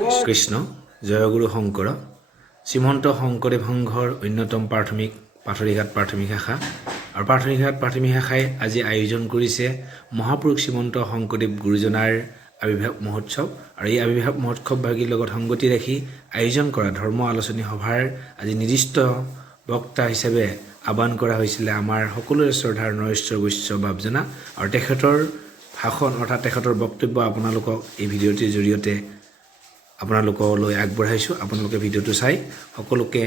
কৃষ্ণ জয়গুৰু শংকৰ শ্ৰীমন্ত শংকৰদেৱ সংঘৰ অন্যতম প্ৰাথমিক পাথৰিঘাট প্ৰাথমিক শাখা আৰু পাথৰিঘাট প্ৰাথমিক শাখাই আজি আয়োজন কৰিছে মহাপুৰুষ শ্ৰীমন্ত শংকৰদেৱ গুৰুজনাৰ আবিৰ্ভাৱ মহোৎসৱ আৰু এই আবিৰ্ভাৱ মহোৎসৱ ভাগিৰ লগত সংগতি ৰাখি আয়োজন কৰা ধৰ্ম আলোচনী সভাৰ আজি নিৰ্দিষ্ট বক্তা হিচাপে আহ্বান কৰা হৈছিলে আমাৰ সকলোৰে শ্ৰদ্ধাৰ নৰেশ্বৰ বৈশ্য বাবজনা আৰু তেখেতৰ ভাষণ অৰ্থাৎ তেখেতৰ বক্তব্য আপোনালোকক এই ভিডিঅ'টিৰ জৰিয়তে আপোনালোকলৈ আগবঢ়াইছোঁ। আপোনালোকে ভিডিঅ'টো চাই সকলোকে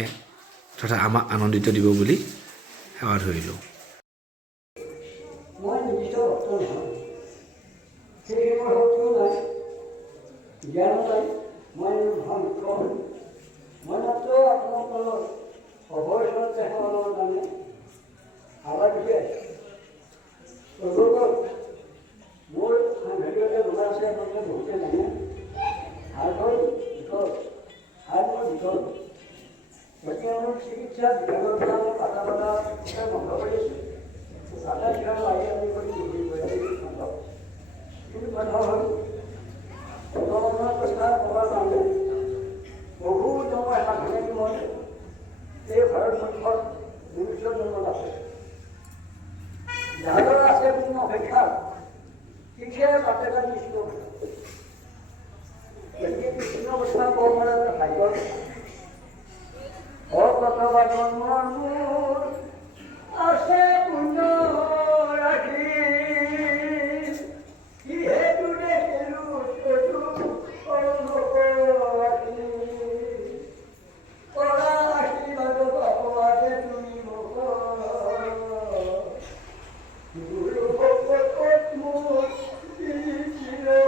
তথা আমাক আনন্দিত দিব বুলি সেৱা ধৰিলোঁ। মই নিৰ্দিষ্ট বক্তা নহয়, সেই মোৰ শক্তিও নাই, জ্ঞানো নাই, মই মুখ্য মই মাত্ৰ আপোনালোকৰ অৱসৰত তেখেতৰ কাৰণে আবাৰ দি আছোঁ। মোৰ সাংঘাতিকতে ৰোগা আছে, আপোনালোকে বহুতে জানে। হাৰ্টৰ ভিতৰত গতিকে মোৰ চিকিৎসা বিভাগৰ পৰা মই পাতা বন্ধ কৰিছোঁ। আধা কিমান লাগে আমি কৰি সম্ভৱ, কিন্তু কথা হ'ল ভগৱানৰ কথা ক'বৰ কাৰণে বহুত সময় সাধাৰণতে মই এই ভাৰতবৰ্ষত নিৰ্দিষ্ট জন্মত আছে, যাৰ আছে কোনো অপেক্ষা শিক্ষা বাটেকা কৃষ্ণ। গতিকে কৃষ্ণ কথা ক'ব পৰা ভাগ্যৰ অকথবা জন্মৰ মোৰ আছে পুণ্য ৰাখি, যিহেতু দেখিলোঁ চকু ৰাখি কৰা আশীৰ্বাদ ভগৱানে তুমি মোক গুৰু ভকত মোক দিছিলে।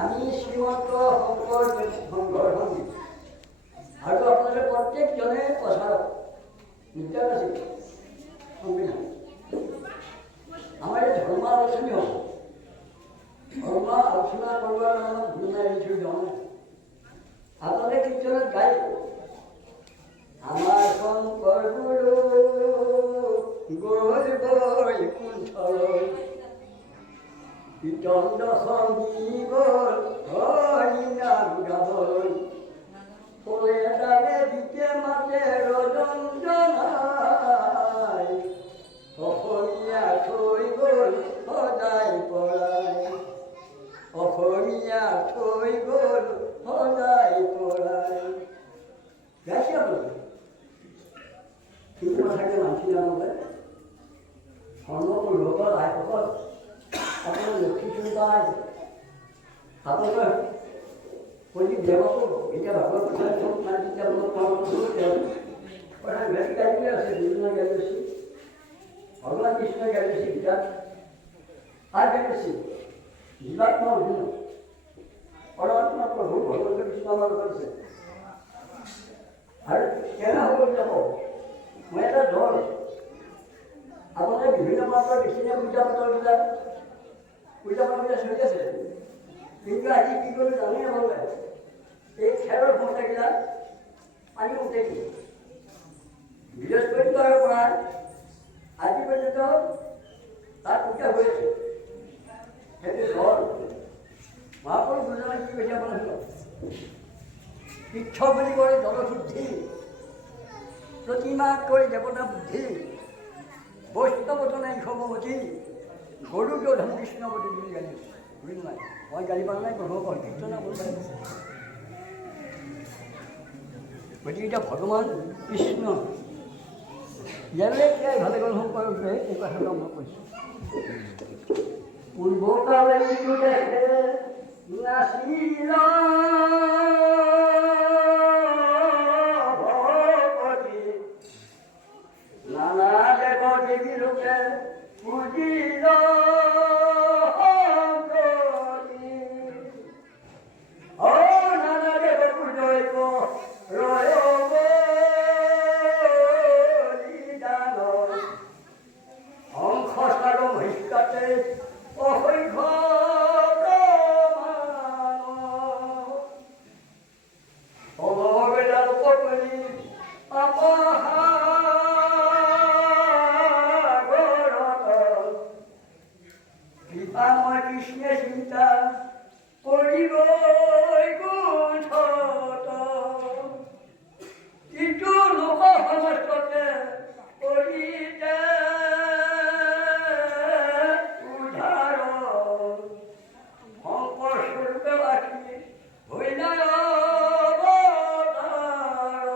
আমি শ্ৰীমন্ত শংকৰ সংঘৰ সংগী আৰু আপোনালোকে প্ৰত্যেকজনে প্ৰচাৰক বিদ্যা আছিল সংবিধান। আমাৰ এই ধৰ্ম আলোচনী হ'ব, ধৰ্ম আলোচনা কৰোৱাৰ নামত ঘূৰাই আহিছোঁ জনাই আপোনালোকে কীৰ্তনত গাই আমাৰ শংকৰ গুৰু গৈ গৈ কুণ্ঠলৈ দণ্ড সংগীব হৰি নাম গাবলৈ ফলে ডালে দিকে মাতে ৰজন জনাই অসমীয়া থৈ গ'ল সদায় পৰাই, অসমীয়া থৈ গ'ল সদায় পৰাই। গাইছে আপোনালোকে কিন্তু কথাকে মানছি নামতে ধৰ্মপুৰ পৰা আইসকল আপোনাৰ লক্ষ্মী পায় আপোনালোকৰ পৰি দেৱকো এতিয়া ভাগৱত কথা চব নাই, তেতিয়া কথা ভেটি গাড়ী আছে, বিভিন্ন গাড়ী আছে, ভগৱান কৃষ্ণই গাড়ী আছে, গীতাত আৰ গাড়ী আছে জীৱাত্মা অৰ্জুন পৰমাত্মা প্ৰভু ভগৱন্ত কৃষ্ণ আমাৰ কৰিছে। আৰু কেনে হ'ব যাব মই এটা জ্বৰ আপোনালোকে বিভিন্ন মাত্ৰাৰ দেখিলে পূজা পাতলবিলাক চলি আছে, কিন্তু আজি কি কৰিলোঁ জানে আপোনালোকে এই খেৰৰ সংস্থাবিলাক পানী উঠাই দিয়ে। বৃহস্পতিবাৰৰ পৰা আজি পৰ্যন্ত তাত পূজা হৈ আছে। সেইটো জ্বৰ মহাপুৰুষ গুৰুজনাই কি কৈছে আপোনালোকক তীৰ্থ বুলি কৰে জলশুদ্ধি, প্ৰতিমাত কৰি দেৱতা বুদ্ধি, বৈষ্ণৱত নাই সমমতি, গৰু গধন কৃষ্ণৱতী বুলি গালি বুজি নাই। মই গালি পাৰা নাই, প্ৰভু কীৰ্তনা কৰিব। গতিকে এতিয়া ভগৱান কৃষ্ণ ইয়ালৈ ভালে গ্ৰহণ কৰোঁতে এই কথাটো মই কৈছোঁ। পূৰ্বকালে দেখে নাছিল ভগৱতী, নানা দেৱ দেৱী লোকে পূজিল শংকৰী। নানা দেৱ পূজৈব ৰয় বলিদান, অংশ চাৰ মহিষ্কাতে অসংখ্য অবেদান কৰি কৃপাময় কৃষ্ণে চিন্তা কৰিব কুণ্ঠত, কিন্তু লোক সমস্ততে কৰিতে উদ্ধাৰ, শংকৰ স্বৰূপে বাসী হৈলায় অৱতাৰ।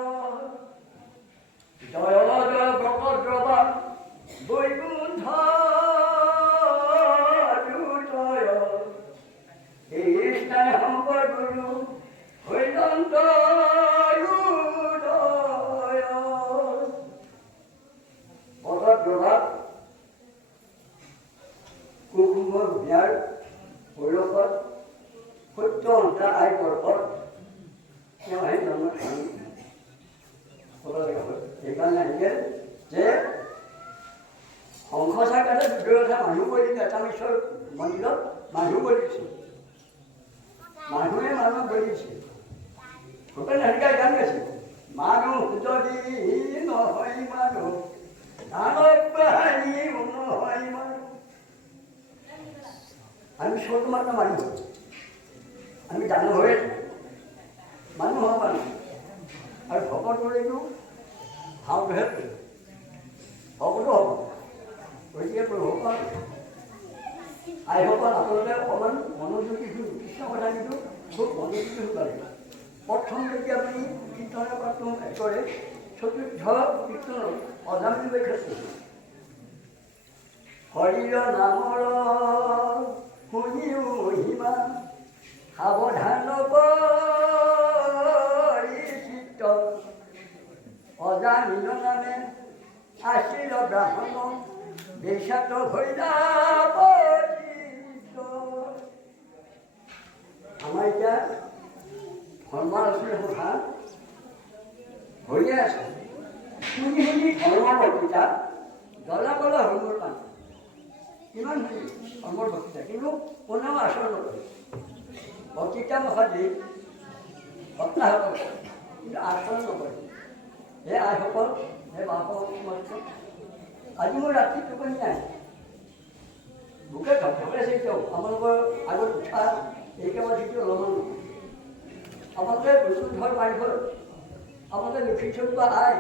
জয় জয় ভকদ্ৰৱা বৈকুণ্ঠ জয়, এই স্থান শংকৰ গুৰু হৈলন্ত ভকদ্ৰৱা কুকুমৰ বিয়াৰ পৰিৱেশত সত্য সন্তা আই গৰ্ভত তেওঁ আহি জন্ম ধৰি ক'ব লগা হ'ল। সেইকাৰণে আহিলে যে শংখচাকাতে দুৰ্গা মানুহ কৰি দিলে, এটা ঈশ্বৰ মন্দিৰত মানুহ কৰি দিছে, মানুহে মানুহক কৰি দিছে। ভূপেন হাজৰিকাই গান গাইছে, মানুহ যদি নহয় মানুহ নহয় মানুহ। আমি ছোট মাত্ৰ মানুহ, আমি ডাঙৰ হৈ মানুহ হ'ব মানুহ। আৰু ভকত কৰিলেও ভাওটোহে কৰিব, ভকতো হ'ব। গতিকে প্ৰভুসকল আইসকল আপোনালোকে অকণমান মনোযোগী কৃষ্ণ কথা কিন্তু খুব মনোযোগী হ'ব লাগিব। প্ৰথম যদি আপুনি কীৰ্তনৰ পাঠটো কৰে, চতুৰ্থ কীৰ্তনৰ অজামিল ক্ষেত্ৰত হৰিৰ নামৰ শুনিও মহিমা সাৱধান কৰি চিত্ত, অজামিল নামে আছিল ব্ৰাহ্মণ বেশাত হইলা পতিত। আমাৰ এতিয়া ধৰ্মালোচনীৰ কথা হৈয়ে আছে। শুনি শুনি ধৰ্মৰ বক্তৃতা জ্বলা কলা ধৰ্মৰ পানী, কিমান শুনি ধৰ্মৰ বক্তৃতা, কিন্তু কোনেও আচৰণ নকৰে। বক্তৃতা মুখা দি বক্তাসকল কিন্তু আচৰণ নকৰে। হে আইসকল, হে বাসকল, আজি মোৰ ৰাতি টোপনি নাই, ভোকে ধপধপাই আছে। এতিয়াও আপোনালোকৰ আগত উঠা এইকেবাৰে যিটো অলপমান আপোনালোকে বৈকুণ্ঠৰ পাৰিষদ, আপোনালোকে লক্ষীশ্বৰ বা আই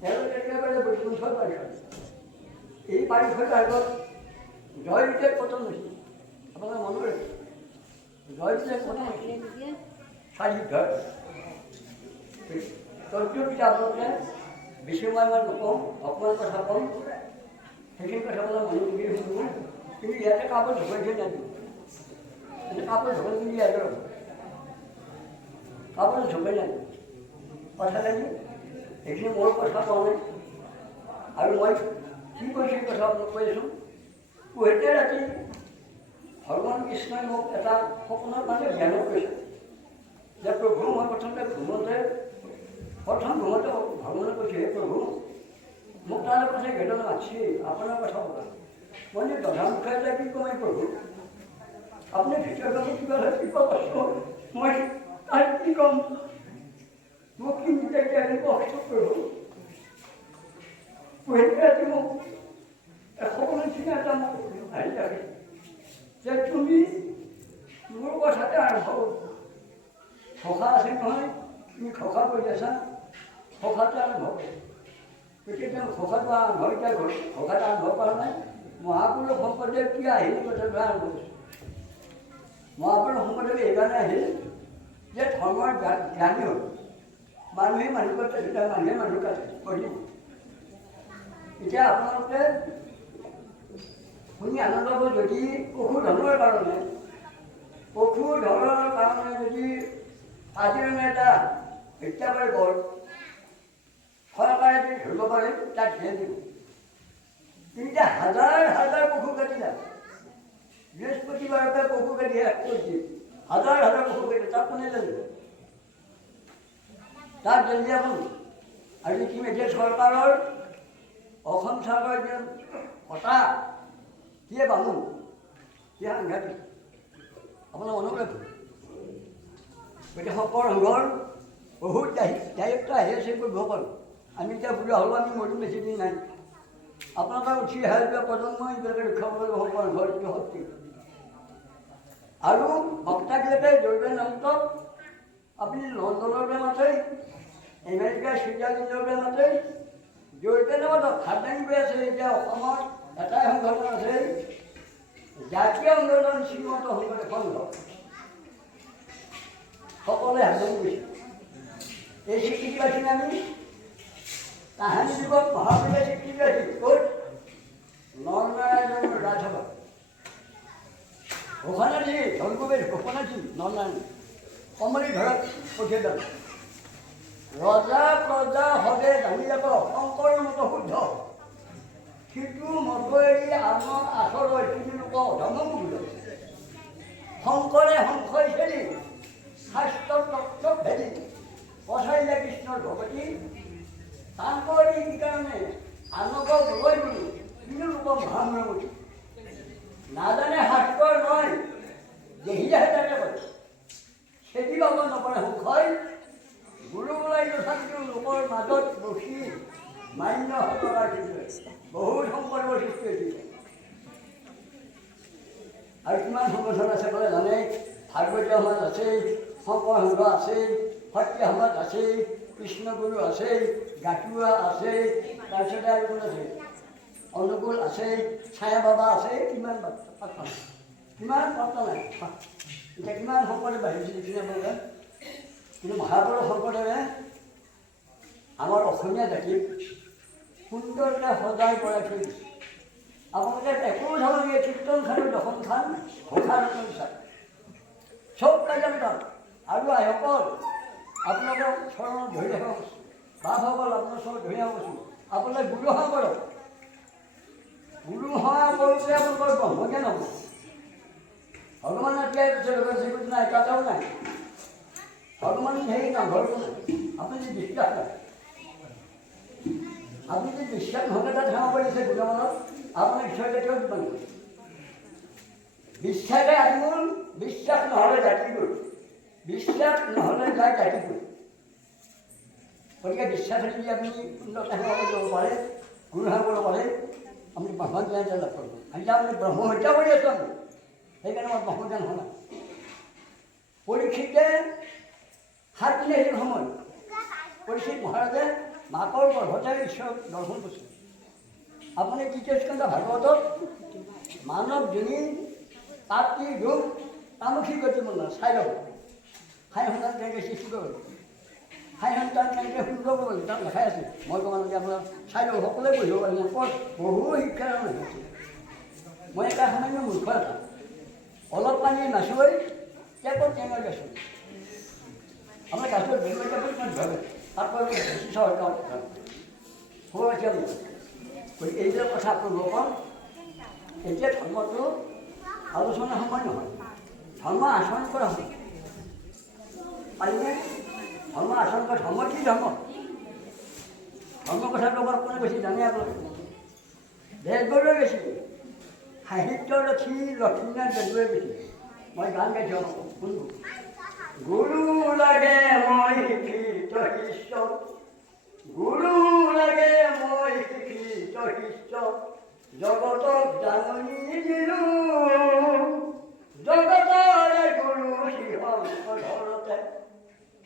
তেওঁলোকে একেবাৰে বৈকুণ্ঠৰ পাৰিষদ। এই পাৰিষদৰ আগত জয়বিজয় পতন হৈছিল, আপোনালোকে মনত ৰাখিব। জয়বিজয় পতন হৈছিল চাৰিদ্ধৰ তত্ত্বকেইটা আপোনালোকে বেছি মই নকওঁ, অকণমান কথা কম, সেইখিনি কথা আপোনালোকে মনোযোগী শুনিব। কিন্তু ইয়াতে কাপোৰ ধুৱাই থৈ নাদিব, কাপোৰ ধুৱাই কিন্তু ইয়াতে ৰ'ব, কাপোৰ ধুৱাই নাদিব। কথা লাগি সেইখিনি মোৰ কথা কোৱা নাই, আৰু মই কি কৈছোঁ সেই কথা আপোনাক কৈ আছোঁ। পুৱাতে ৰাতি ভগৱান কৃষ্ণই মোক এটা সপোনৰ মানে জ্ঞান কৰিছে যে প্ৰভু মই প্ৰথম ঘুমতে ভগৱানে কৈছে, হে প্ৰভু মোক তাৰ কথা ঘেটনা মাতিছে, আপোনাৰ কথা ক'বা। মই যে দধা মুখাই যায় কি ক'ম প্ৰভু, আপুনি ভিতৰত কিবা কি ক'ব, মই তাত কি ক'ম, মোক কিন্তু তেতিয়া কষ্ট প্ৰভু। পুৱাতে মোক সকলো নিচিনা এটা মোক আহি থাকে যে তুমি মোৰ কথাতে আৰম্ভ সখা আছে নহয়, কৰি আছা সখাটো আৰম্ভ কৰে। গতিকে তেওঁ সখাটো আৰম্ভ এতিয়া সখাটো আৰম্ভ কৰা নাই। মহাপুৰুষ শংকৰদেৱ কিয় আহিল কথাটো আৰম্ভ কৰিছে। মহাপুৰুষ শংকৰদেৱ এইকাৰণে আহিল যে ধৰ্মৰ জ্ঞানী হ'ল। মানুহে মানুহ কাটে, তেতিয়া মানুহে মানুহ কাটে কৰিব। এতিয়া আপোনালোকে শুনি আনন্দ পাব, যদি পশুধনৰ কাৰণে যদি কাজিৰঙা এটা হত্যা কৰে গড়, চৰকাৰে যদি ধৰিব পাৰে তাক জেল দিব। কিন্তু হাজাৰ হাজাৰ পশু কাটিলা, বৃহস্পতিবাৰৰ পৰা পশু কাটি শেষ কৰিছে, হাজাৰ হাজাৰ পশু কাটি তাক কোনে জানিব? তাক জেল দিয়া হ'ল। আৰু ইতিমধ্যে চৰকাৰৰ অসম চৰকাৰৰ যে কটা কিয়ে বামুণ কি সাংঘাতিক, আপোনাৰ মনত ৰাখিব। গতিকে শংকৰ সংঘৰ বহুত দায়িত্ব আহি আছে কৰিব পাৰোঁ। আমি এতিয়া বুঢ়া হ'লেও আমি মৰিম, বেছি দিন নাই। আপোনালোকে উঠি অহা যোৱা প্ৰজন্ম এইবিলাকে ৰক্ষা কৰিব শংকৰ সংঘৰ যিটো শক্তি। আৰু বক্তাবিলাকে জড়িত নামটোক আপুনি লণ্ডনৰ পৰা মাতে, আমেৰিকা ছুইজাৰলেণ্ডৰ পৰা মাতে, জড়িত নামত হাত দাঙি আছে। এতিয়া অসমত এটাই সংগঠন আছে, জাতীয় সংগঠন শ্ৰীমন্ত শংকৰদেৱ সংঘ। সকলোৱে হাত দাঙি গৈছে। এই স্বীকৃতি পাইছোঁ আমি তাহানি যুগত মহাবিদ্যালয় স্বীকৃতি পাইছোঁ ক'ত? নৰনাৰায়ণ ৰাজসভা। ঘোষণা দিয়ে ধৰ্মবেদ ঘোষণা দি নৰনাৰায়ণ কমলি ধৰক পঠিয়াই দিলে। ৰজা প্ৰজা সদে জানি যাব শংকৰ মত শুদ্ধ, সিটো মত এৰি আনৰ আচৰণ তিনি লোক ধৰ্মমুগ্ধ। শংকৰে সংশয় খেলি শাস্ত্ৰ তত্ত্ব ভেদি পঠাইলে কৃষ্ণৰ ভগৱতী। তাংকৰি কি কাৰণে আনক লৈ বুলি তিনি লোক মহামূৰ্তি। নাজানে শাস্ত্ৰৰ নয় দেহিলাহে তাকে কয়, খেদি পাব নপৰে সংশয়। গুৰু ওলাই তথাপিও লোকৰ মাজত বসি মান্য সতৰাৰ সৃষ্টি, বহুত শংকৰদেৱৰ সৃষ্টি হৈছিল। আৰু কিমান সংগঠন আছে বোলে জানে? ভাগৱতীয় সমাজ আছেই, শংকৰ সংঘ আছেই, সত্ৰীয়া সমাজ আছেই, কৃষ্ণগুৰু আছেই, গাঁতুৱা আছেই, তাৰপিছতে আৰু কোন আছে? অনুকূল আছেই, ছায়া বাবা আছে। কিমান পাত্ৰ নাই, কিমান পাত্ৰ নাই। এতিয়া কিমান শংকৰদেৱ বাঢ়িছে দেখিছে আপোনালোকে। কিন্তু মহাপুৰুষ শংকৰদেৱে আমাৰ অসমীয়া জাতিক সুন্দৰকৈ সজাই পৰাই থৈ দিছে। আপোনালোকে একো ধৰক এই কীৰ্তনখানৰ দশম খান ঘোষাৰ চায় চব কাৰ্য কাম। আৰু আইসকল আপোনালোকক চৰণত ধৰি ৰখা কৈছোঁ, বাপসকল আপোনাৰ চৰণত ধৰি ৰখা কৈছোঁ। আপোনালোকে গুৰু সেৱা কৰক। গুৰু সেৱা কৰোঁতে আপোনালোকৰ ব্ৰহ্মজ্ঞান হ'ব। ভগৱানে তিয়াই দিছে, জীৱন নাই, এটাও নাই। ভগৱান সেই নামঘৰটো নাই। আপুনি যদি বিশ্বাস কৰে, আপুনি যদি বিশ্বাস নহ'লে তাত সেৱা কৰিছে গুণমানত, আপোনাৰ ঈশ্বৰ কেতিয়াও দিব নোৱাৰে। বিশ্বাসে আদিমূল, বিশ্বাস নহ'লে জাতিবোৰ, বিশ্বাস নহ'লে যায় জাতিবোৰ। গতিকে বিশ্বাসে যদি আপুনি উন্নত সেৱা কৰিব পাৰে, গুৰু সেৱা কৰিব পাৰে, আপুনি ব্ৰহ্মজ্ঞান লাভ কৰিব। এতিয়া আপুনি ব্ৰহ্ম হত্যা কৰি আছোঁ আমি, সেইকাৰণে আমাৰ ব্ৰহ্মজ্ঞান হোৱা নাই। পৰীক্ষিতে 7 দিন আহিছিল সময়। পৰীক্ষিত মহাৰাজে মাকৰ গৰ্ভতে ঈশ্বৰ দৰ্শন কৰিছিল। আপুনি তৃতীয় স্কন্ধ ভাগৱতত মানৱ জনী পাপী ৰোগ তামসী গতি মন চাই ল'ব। খাই সন্তান কেনেকৈ সৃষ্টি কৰিব, খাই সন্তান কেনেকৈ সুন্দৰ কৰিব, তাত লেখাই আছে। মই ক'ব নালাগে, আপোনাৰ চাই ল'ব, সকলোৱে পঢ়িব পাৰিব। ক'ত বহু শিক্ষাৰ মানুহ আছে। মই এটা সামান্য মূৰ্খ এটা অলপ পানী নাচুৱৈ টেপত টেঙাই গাছোঁ। আমাৰ গাছৰ বেলেগ টেপত ইমান ধৰে, তাৰপৰে এইবিলাক কথা আপোনালোকৰ এতিয়া ধৰ্মটো আলোচনা সময় নহয়, ধৰ্ম আচৰণ কৰা হয়। পাৰিনে? ধৰ্ম আচৰণ কৰা। ধৰ্ম কি ধৰ্ম? ধৰ্ম কথাটো আমাৰ কোনে বেছি জানে? আপোনালোকে বেজবৰুৱাই বেছি, সাহিত্য ৰথী লক্ষ্মীনাথ বেজবৰুৱাই বেছি। মই গান গাইছোঁ শুনব। গুৰু লাগে মই শিক্ষিত শিষ্য, গুৰু লাগে মই শিক্ষিত শিষ্য, জগতক জাননী দিলো, জগতৰে গুৰু সিংহতে।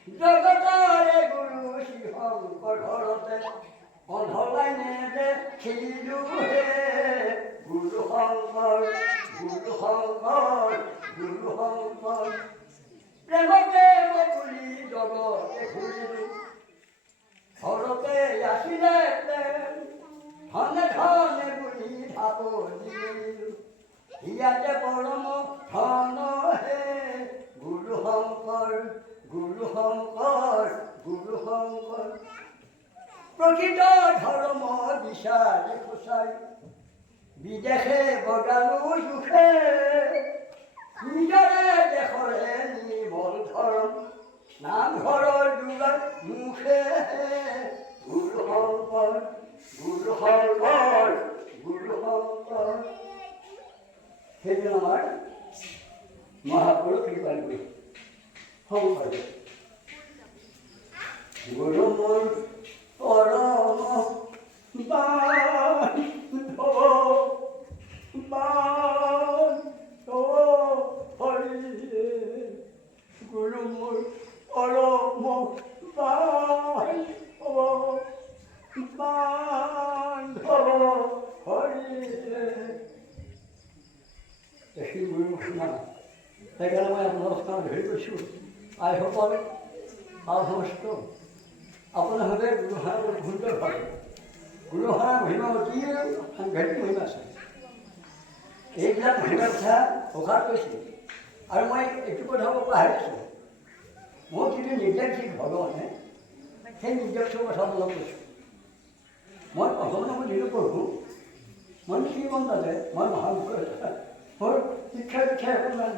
জগতৰে গুৰু শ্ৰীশংকৰ ঘৰতে অন্ধলাইনে যে খেলিলো হে গুৰু শংকৰ গুৰু শংকৰ গুৰু শংকৰ প্ৰেমকে বুলি জগতে ঘূৰিলো ঘৰতে আছিলে প্ৰেম ধনে ধনে বুলি ভাবলিলো ইয়াতে পৰম ধন হে গুৰু শংকৰ গুৰু শংকৰ গুৰু শংকৰ প্ৰকৃত ধৰ্ম বিচাৰি খুচাৰি বিদেশে বগালো জোখে নিজৰে দেশৰে নিৰ্মল ধৰ্ম নামঘৰৰ দুৱাৰ মুখে গুৰু শংকৰ গুৰু শংকৰ গুৰু শংকৰ সেইদিন আমাৰ মহাপুৰুষ কৃপাগুৰু শংকৰদেৱ গুৰু মোৰ পৰম হৰিয়ে গুৰু মোৰ পৰম হৰিয়ে সেই গুৰু শুনা সেইকাৰণে মই আপোনালোকক ধৰি কৈছোঁ আইসকল আৰু সমস্ত আপোনালোকে গুৰুহাৰৰ সুন্দৰ হয় গুৰুহাৰৰ মহিমা অতি সাংঘাতিক মহিমা আছে এইবিলাক মহিমাৰ কথা প্ৰকাশ কৰিছোঁ আৰু মই এইটো কথা মই পাহৰিছোঁ মোক যিটো নিৰ্দেশ দিছিল ভগৱানে সেই নিৰ্দেশৰ কথা মই কৈছোঁ মই ভগৱানক যিটো পঢ়োঁ মই শ্ৰীমন্ততে মই মহামুখৰ মোৰ শিক্ষা দীক্ষা একো নাই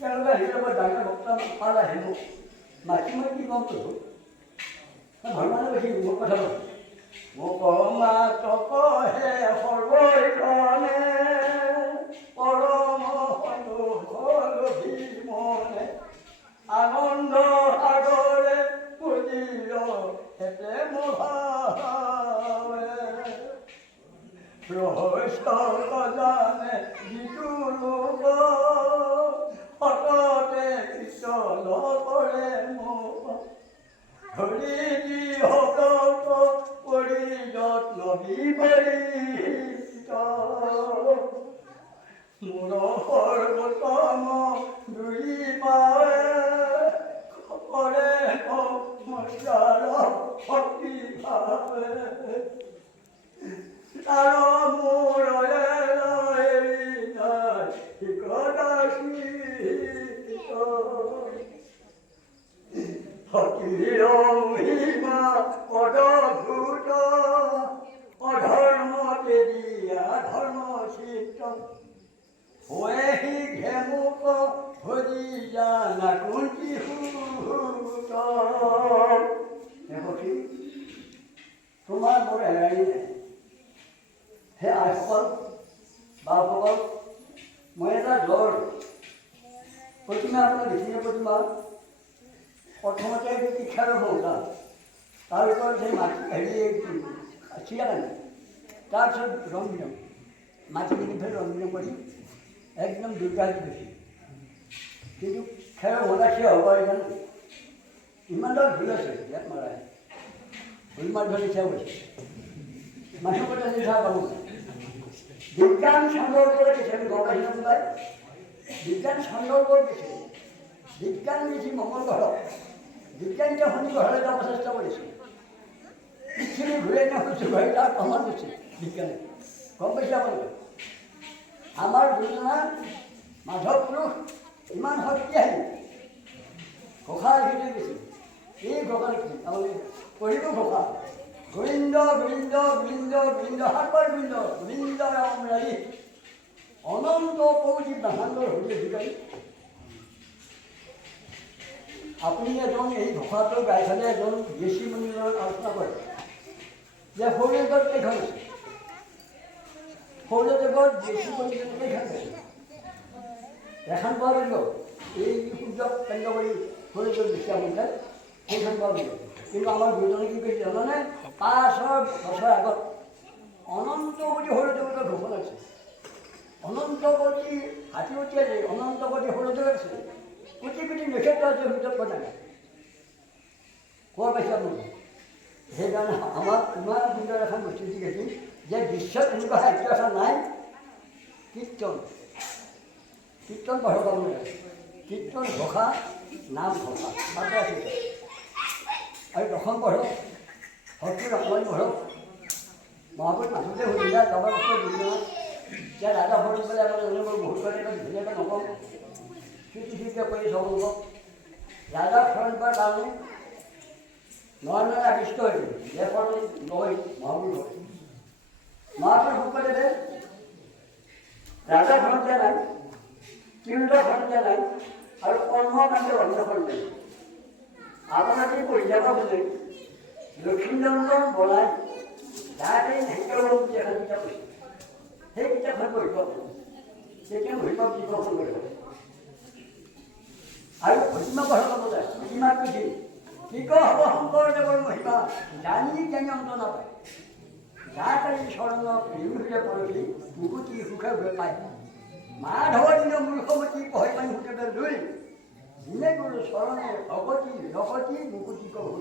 তেওঁলোকে আহিলে মই ডাঙৰ ভক্ত পাল আহিব মাতি মই কি কম কৰোঁ ভগৱানে কৈছে মোৰ কথা কৈছোঁ মোক মাতকহে সৰ্বক্ষণে পৰম মনে আনন্দ সাগৰে পুজিল হেতে মহাৱে ৰহস্য জানে যিটো লোক সততে কীৰ্তন কৰে মোক ধৰি দি সতত কৰি যত্ন বিপৰীত মোৰ সৰ্বতম দুই পাৱে কৰে নমস্কাৰ শক্তি ভাৱে তাৰ মোৰ সতীৰ মহিমা অদভূত অধৰ্ম দিয়া ধৰ্ম চিত্ত হয়ে শীঘ্ৰে মোক ভজি জানা কুন্তি সুত তোমাৰ মোৰ এৰাই নাই সেই আইসকল বাসকল মই এটা জ্বৰ প্ৰতিমা আপোনাৰ দেখিলে প্ৰতিমা প্ৰথমতে শিক্ষাৰ সন্তান তাৰপিছত সেই মাটি চিৰাকানি তাৰপিছত ৰং বিৰং মাটি কিনি ফেলে ৰং বিৰং কৰি একদম দুৰ্গা বেছি কিন্তু খেৰৰ সদা সিয়ে হ'ব জানো ইমান দৰ ভুল আছে ইয়াত মাৰাই ভুল মাৰ ধৰি সেয়া গৈছে মানুহ কথা নিশা পাব বিজ্ঞান ছন্দৰ ওপৰত দিছে আমি গম পাইছোঁ কোনোবাই বিজ্ঞান ছন্দৰ ওপৰত দিছে বিজ্ঞান দিছে মংগল গ্ৰহক বিজ্ঞানীয়ে শনি গ্ৰহলৈ যাব চেষ্টা কৰিছে পৃথিৱী ঘূৰে নহৈছোঁ ঘূৰি তাৰ প্ৰমাণ দিছে বিজ্ঞানে গম পাইছে আপোনালোকে আমাৰ গুৰুজনা মাধৱ পুৰুষ ইমান শক্তিশালী ঘোষা লিখি গৈছে এই ঘোষা লিখি আপোনালোকে পঢ়িব ঘোষা গোবিন্দ গোবিন্দ গোবিন্দ গোবিন্দ সাতবাৰ গোবিন্দ গোবিন্দ ৰাম ৰাজী অনন্ত কৌটি ব্ৰহ্মাণ্ডৰ হৰি অধিকাৰী আপুনি এজন এই ঘোষাটো গাই খালে এজন ঋষি মুনিৰ আলোচনা কৰে যে সৌৰজগত কেইখন আছে সৌৰজগত ঋষি মুনিৰ কেইখন আছে এখন পোৱা বুলিব এই সূৰ্যক কেন্দ্ৰ কৰি সৌৰজগত বিশ্বাস কৰিলে সেইখন পোৱা বুলিব কিন্তু আমাৰ গুৰুজনে কি কৰিছে জানানে 500 বছৰ আগত অনন্ত কোটি সৌৰজগতৰ ঘোষণা আছে অনন্ত কোটি হাতী উঠি আছে অনন্ত কোটি সৌৰজগত আছে কোটি কোটি নক্ষত্ৰ আছে সূৰ্যত কথা নাই কোৱা পাইছে আপোনালোকে? সেইকাৰণে আমাক ইমান সুন্দৰ এখন বস্তু দি গৈছিল যে বিশ্বত এনেকুৱা সাহিত্য এখন নাই। কীৰ্তন কীৰ্তন পঢ়ক আপোনালোকে, কীৰ্তন ঘোষা, নাম ঘোষা মাত্ৰ আছে। আৰু দশম পঢ়ক, ভক্তি ৰকমানি পঢ়ক। মহাপুৰুষ মাজতে সুধিলে যাবৰ বস্তু বুজি যে ৰাজা সৰু পেলাই আমাৰ মই বহুত কৰে ধুনীয়াকৈ নকওঁ, খিৰিকি কৰি চাব নকওঁ। ৰাজাক স্মৰণ কৰাৰ কাৰণে নয় আবিষ্ট হৈছিল দেশৰ নৈ মহাপুৰুষ শংকৰদেৱে ৰাজা ঘৰত দিয়া নাই, তিৰোতা ঘৰত দিয়া নাই, আৰু কৰ্মকাণ্ডে অন্বেষণ নাই। আপোনালোকে পঢ়ি যাব খোজে লক্ষ্মীনন্দন বলাই যাতে নাট্যলম বুলি এখন কিতাপ আছে, সেই কিতাপখন পঢ়িব তেতিয়া ভৈৰৱ জীৱখন কৰিব। আৰু ভতিমা পঢ়া পাব যায়। ভতিমাটো কি কয় হ'ব শংকৰদেৱৰ মহিমা জানি জ্ঞানী অন্ত নাপায়। যাৰ কালি চৰণত বিহুৰে পৰহি মুকুতি সুখে গৈ পায়। মাধৱ দিন মূৰ্খমতী পঢ়ি পানী সুখে লৈ দিনে গুৰু চৰণে ভগতি লগতি মুকুতি কহু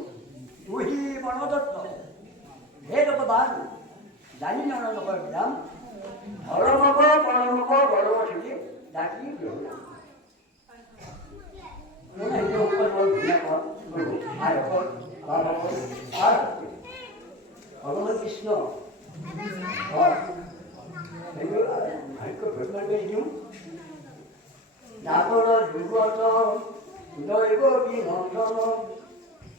তুহি বনদত্ত ভেদবান জানি নৰকৰ বিৰাম ধৰ্মক পৰমক গৌৰৱ ছুটি ডাকি গ্ৰহণ। ভগৱান কৃষ্ণ দিওঁ নাগৰ যুগত দৈৱ বিনন্দন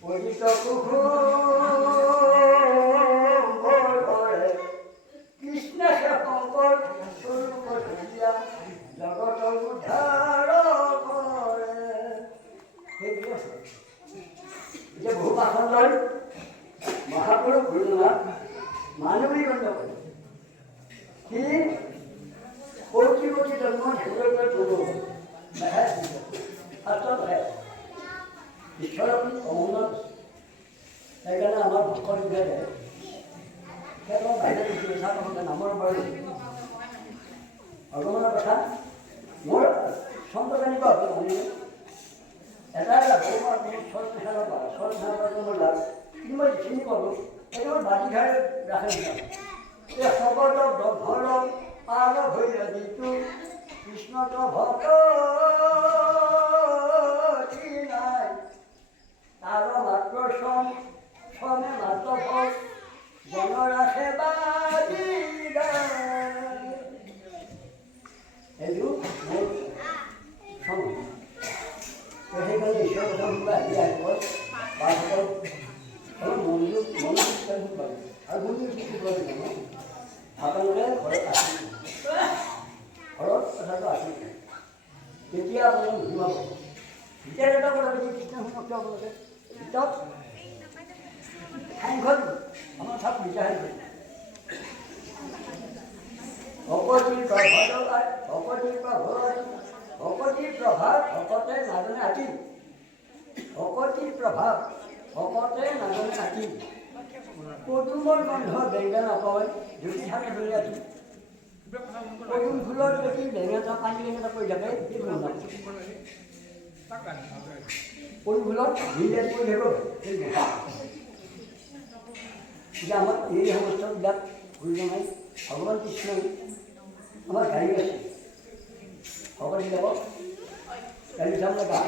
পৰিত কুঘৰে কৃষ্ণ শংকৰ স্বৰূপ ধৰিয়া জগত উদ্ধাৰ কৰে। এতিয়া বহু ভাষণ লৈ মহাপুৰুষ গুৰুজনাক মানৱী গণ্য কৰে। সি কোটি কোটি জন্ম ঢেকুৰৰ তলু ঈশ্বৰৰ অমুনত। সেইকাৰণে আমাৰ ভক্তবিলাকে সেইবিলাক বাহিৰত নামৰ বাৰু ভগৱানৰ কথা মোৰ চন্দ্ৰ জানিব আপুনি এটাই লাগব মোৰ চৰখানৰ মোৰ লাভ কিন্তু মই যিখিনি পালোঁ সেইটো মোৰ বাটি খাই ৰাখে এই শকত ব্ৰহ্মৰ পাৰ ভৈৰ যিটো কৃষ্ণত ভক্তি নাই তাৰ মাত্ৰ শ্ৰমে মাত্ৰ ফল জনৰ ৰাখে বাজি এইটো মোৰ শ্ৰম। সেইকাৰণে ঈশ্বৰৰ কথা শুনিব আহি আহিব বাসকল অলপ মনোযোগ পাব আৰু মনোযোগ শিকিব লাগিব। আপোনালোকে ঘৰত আছিল ঘৰত কথাটো আছিল তেতিয়া আপোনালোকে বুজি পাব। ভিতৰত এটা কথা কৈছে কৃষ্ণ সমস্ত আপোনালোকে ভিতৰত ঠাইখন আমাৰ চাপ বিচাৰি কৰিছে ভকতিৰ প্ৰভাৱ ভকতে নাজানে আঁকি ভকতিৰ প্ৰভাৱ ভকতে নাজানে আঁকি পদুমৰ গন্ধ বেঙা নাপায় যদি থাকে ধৰি আঁকি পদুম ফুলৰ যদি বেঙেটা পানী বেঙেটা পৰি থাকে সেইটো নাপায়। পদুম ফুলত ভিলে পৰি থাকিব সেই দেখা। এতিয়া আমাৰ এই সমস্যাবিলাক গুৰুজনাই ভগৱান কৃষ্ণই আমাৰ গাড়ী আছে সকলো যাব গাড়ী চাম লগা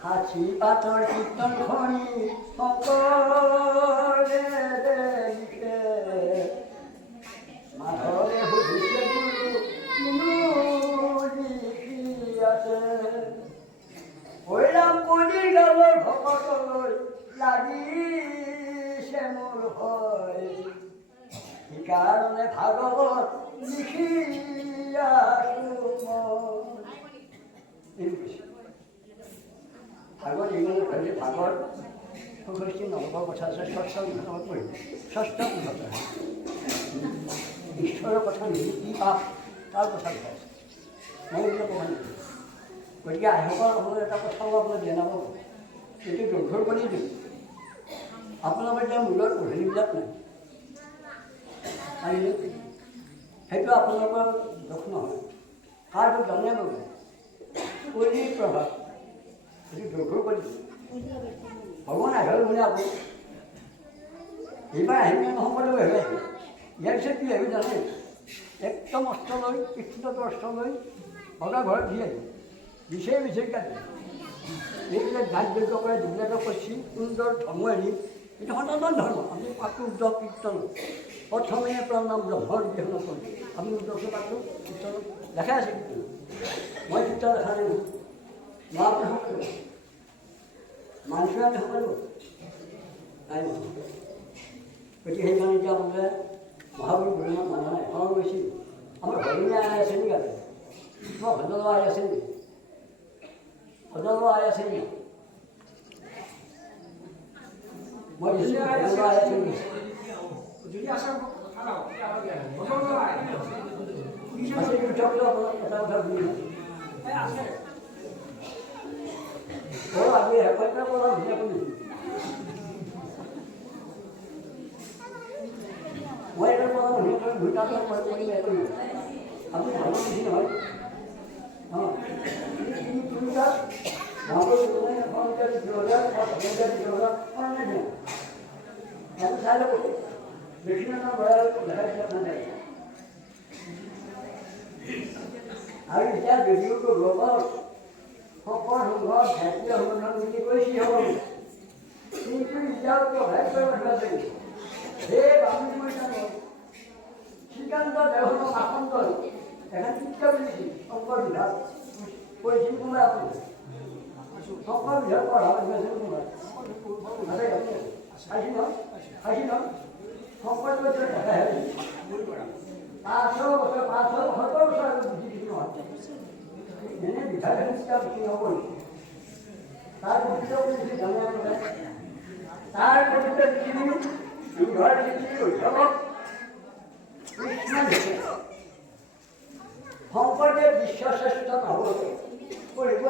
সাঁচি পাতৰ কীৰ্তন খনি শংকৰে মাধৱে সুধিছে গুৰু আছে হৈৰাম কলি গাঁৱৰ ভকতলৈ লাগিছে মোৰ হয় সেইকাৰণে ভাগৱত লিখি ভাগৱত ইমান ধৰি ভাগৱত সুখী নলবৰ কথা আছে ষষ্ঠ পুথত পঢ়িব। ষষ্ঠ পুথত ঈশ্বৰৰ কথা নিদি কি পাপ তাৰ কথা লিখা আছে। মই এইবিলাক ক'ব নিদিওঁ। গতিকে আইসকল আপোনালোকে এটা কথাও আপোনাক জনাব এইটো দৈৰ্ঘ্যৰ কৰি দিওঁ আপোনালোকৰ এতিয়া মূলত পঢ়িবিলাক নাই পাৰিলে সেইটো আপোনালোকৰ দুখ নহয়। কাৰটো জানে বোলে কলিৰ প্ৰভাৱ এইটো দুৰ্ঘৰ কৰিছোঁ ভগৱান আহিব বুলি আকৌ এইবাৰ আহিলে নহ'বলৈ হেৰাই ইয়াৰ পিছত কি আহিব জানে একদম অস্ত্ৰ লৈ কৃষ্ণটো অস্ত্ৰ লৈ ভগা ঘৰত দি আহিব বিচাৰি বিচাৰি কাটে এইবিলাক গাত যজ্ঞ কৰে যিবিলাকে কৈছে সুন্দৰ ধৰ্ম এৰি এইটো সনাতন ধৰ্ম আমি পাতো উদ্ধৱ কীৰ্তন প্ৰথমে প্ৰণাম ব্ৰহ্মৰ বিহন কৰি আমি উদ্ধৱটো পাতো কীৰ্তন দেখাই আছে কীৰ্তন মই কীৰ্তন দেখা নাই মা আপুনি সকলো মানুহে আমি সকলো নাই গতিকে সেইকাৰণে এতিয়া আপোনালোকে মহাবলী ভোলেনাথ মানুহ নাই এখনত গৈছিল আমাৰ ভজনীয়া আই আছে নেকি আজি তোমাৰ ভজন আই আছে নেকি ভজন আই আছে নেকি মই ভজন আই আছে নেকি এটা কথা বুজি আজি এসপ্তাহ পৰা ধুনীয়া কৰি মই এটা পৰা ধুনীয়া ভূটান আপুনি ভাল বুজি নহয় অঁ তিনিটা চাই ল'ব বেছি আৰু এতিয়া যদিওটো লগত শকৰ সংঘ ভাৰতীয় সংগঠন বুলি কৈছে হ'ব কিন্তু এতিয়াও ভাগ কৰিব নালাগে সেই বামুণ মৈদামত শ্ৰীকান্ত দেৱনৰ আসন্ত এখন শিক্ষা বুলিছিল শংকৰ বিভাগ কৈছিল কোনোবাই আপুনি শংকৰ বিভাগ পঢ়া গৈছিল কোনোবাই খাইছিল শংকৰ বছৰ দেখা হেৰি 500 বছৰ 570 বছৰ আগত বুজি দিছিল নহয় এনে বিধায়ক শিক্ষা বুজি নকৰি তাৰ বুজিত কৰিছিল জানে আপোনাৰ তাৰ প্ৰতিতে পৃথিৱী দুঘৰ পৃথিৱী উৎসৱক শংকৰদেৱ বিশ্বশ্ৰেষ্ঠ নহ'ব পঢ়িব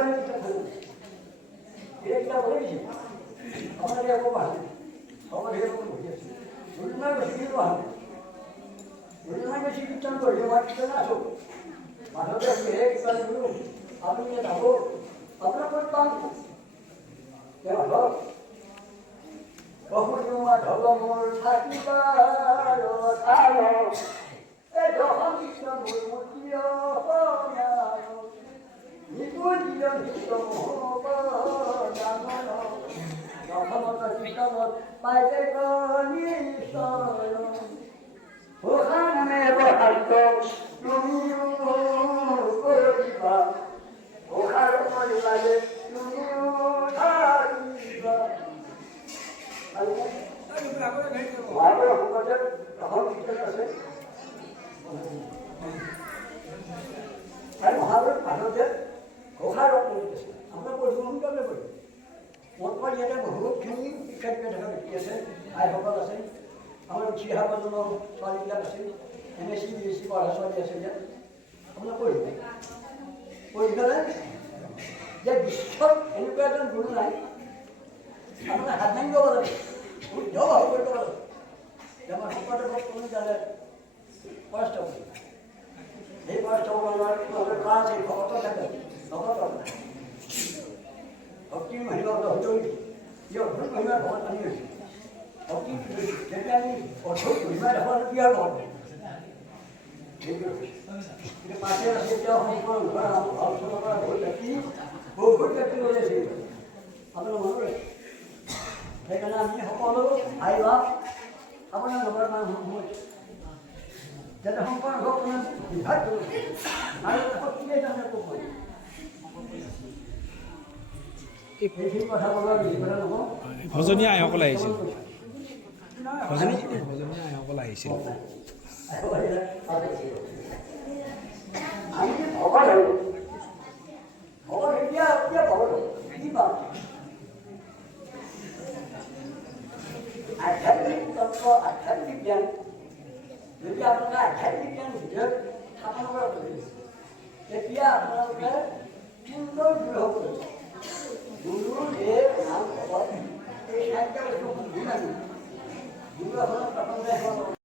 এইকেইটা কৰিছিল আপোনালোকে একো পাহৰি শংকৰদেৱে পঢ়ি আছে দুদিনমান বেছি পাহৰি দুদিনমান বেছি কীৰ্তন কৰিলে মই কীৰ্তন আছোঁ মাজতে কীৰ্তন কৰোঁ আপুনি যাব আপোনাৰ ক'ত পাম তেওঁ ধৰক বহু মাধৱ মোৰ থাকিবাৰ এই দশম কৃষ্ণ মোৰ মূৰ্তিয় নিকুঞ্জন দশমত কীৰ্তনত পাইছে নিশ্চয় ওখানে বহান্ত তুমিও কৰিবা ওখাৰ লাগে তুমিও থাকিবা মহাবীৰ শংকৰদেৱ দশম কীৰ্তন আছে আৰু মহাবীৰ মাধৱদেৱ ঘোষাৰ আছে আপোনাৰ পঢ়িব সোনকালে পঢ়িব মোৰ ইয়াতে বহুতখিনি শিক্ষাৰ্থী থকা ব্যক্তি আছে আইসকল আছে আমাৰ উঠি অহা প্ৰজন্মৰ ছোৱালীবিলাক আছে MSc BSc পঢ়া ছোৱালী আছে ইয়াত আপোনাৰ পঢ়িব পঢ়ি পেলাই যে বিশ্বত এনেকুৱা এজন গুৰু নাই আপোনাৰ হাত দাঙিব লাগে শুদ্ধ ভাৱ কৰিব লাগে যে আমাৰ শংকৰদেৱক কোনো জানে পৰাস্ত কৰি সেই পৰাস্ত কৰিবলৈ কৰা আছে ভকত থাকে ভকত ভক্তিৰ মহিমা অদ্ভুত এই অদ্ভুত মহিমা ভগত আনি হৈছে ভক্তি যেতিয়া আমি অদ্ভুত মহিমা দেখাবলৈ কি আৰু নহ'ব কিন্তু পাছে আছে এতিয়া সম্পূৰ্ণ ঘৰ আলোচনা কৰা বহুত ব্যক্তি লৈ আছে আপোনাৰ মনত ৰাখে সেইকাৰণে আমি সকলো আহিবা আপোনাৰ লগৰ নাম সময় যাতে শংকৰ ভগৱানে বিভাগ কৰোঁ আৰু শক্তিয়ে যাতে ক'ব এইখিনি কথা ক'ব বেছি কথা নকওঁ ভজনীয়া আইসকল আহিছিল ভজনীয়া আইসকল আহিছিল আমি ভগৱান ভগৱান এতিয়া ভগৱান কি পাম আধ্যাত্মিক তত্ত্ব আধ্যাত্মিক জ্ঞান যদি আপোনালোকে আধ্যাত্মিক জ্ঞান ভিতৰত স্থাপন কৰা তেতিয়া আপোনালোকে সুন্দৰ দূৰ হ'ব গুৰুদেৱ নাম ভগত এই চাৰিটা বস্তু গুৰু লাগিব গুৰু আপোনাৰ প্ৰথমতে